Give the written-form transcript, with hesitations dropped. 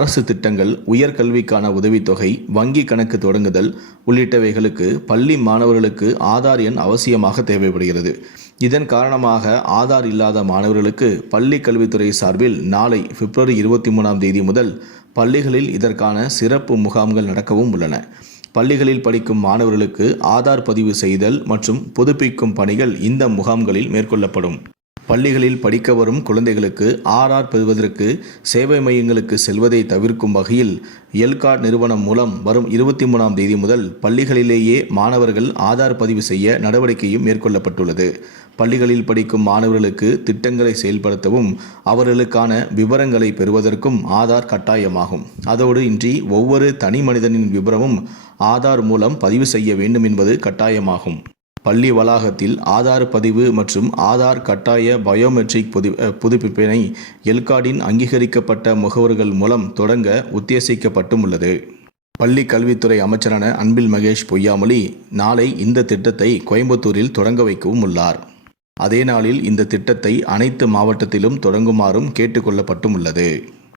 அரசு திட்டங்கள், உயர்கல்விக்கான உதவித்தொகை, வங்கி கணக்கு தொடங்குதல் உள்ளிட்டவைகளுக்கு பள்ளி மாணவர்களுக்கு ஆதார் எண் அவசியமாக தேவைப்படுகிறது. இதன் காரணமாக ஆதார் இல்லாத மாணவர்களுக்கு பள்ளி கல்வித்துறை சார்பில் நாளை பிப்ரவரி 23 முதல் பள்ளிகளில் இதற்கான சிறப்பு முகாம்கள் நடக்கவும் உள்ளன. பள்ளிகளில் படிக்கும் மாணவர்களுக்கு ஆதார் பதிவு செய்தல் மற்றும் புதுப்பிக்கும் பணிகள் இந்த முகாம்களில் மேற்கொள்ளப்படும். பள்ளிகளில் படிக்க வரும் குழந்தைகளுக்கு ஆர்ஆர் பெறுவதற்கு சேவை மையங்களுக்கு செல்வதை தவிர்க்கும் வகையில் எல்கார்ட் நிறுவனம் மூலம் வரும் 23 முதல் பள்ளிகளிலேயே மாணவர்கள் ஆதார் பதிவு செய்ய நடவடிக்கையும் மேற்கொள்ளப்பட்டுள்ளது. பள்ளிகளில் படிக்கும் மாணவர்களுக்கு திட்டங்களை செயல்படுத்தவும் அவர்களுக்கான விவரங்களை பெறுவதற்கும் ஆதார் கட்டாயமாகும். அதோடு இன்றி ஒவ்வொரு தனி மனிதனின் விவரமும் ஆதார் மூலம் பதிவு செய்ய வேண்டும் என்பது கட்டாயமாகும். பள்ளி வளாகத்தில் ஆதார் பதிவு மற்றும் ஆதார் கட்டாய பயோமெட்ரிக் புதுப்பிப்பினை எல்கார்டின் அங்கீகரிக்கப்பட்ட முகவர்கள் மூலம் தொடங்க உத்தேசிக்கப்பட்டும் உள்ளது. பள்ளி கல்வித்துறை அமைச்சரான அன்பில் மகேஷ் பொய்யாமொழி நாளை இந்த திட்டத்தை கோயம்புத்தூரில் தொடங்க வைக்கவும் உள்ளார். அதே நாளில் இந்த திட்டத்தை அனைத்து மாவட்டத்திலும் தொடங்குமாறும் கேட்டுக்கொள்ளப்பட்டும் உள்ளது.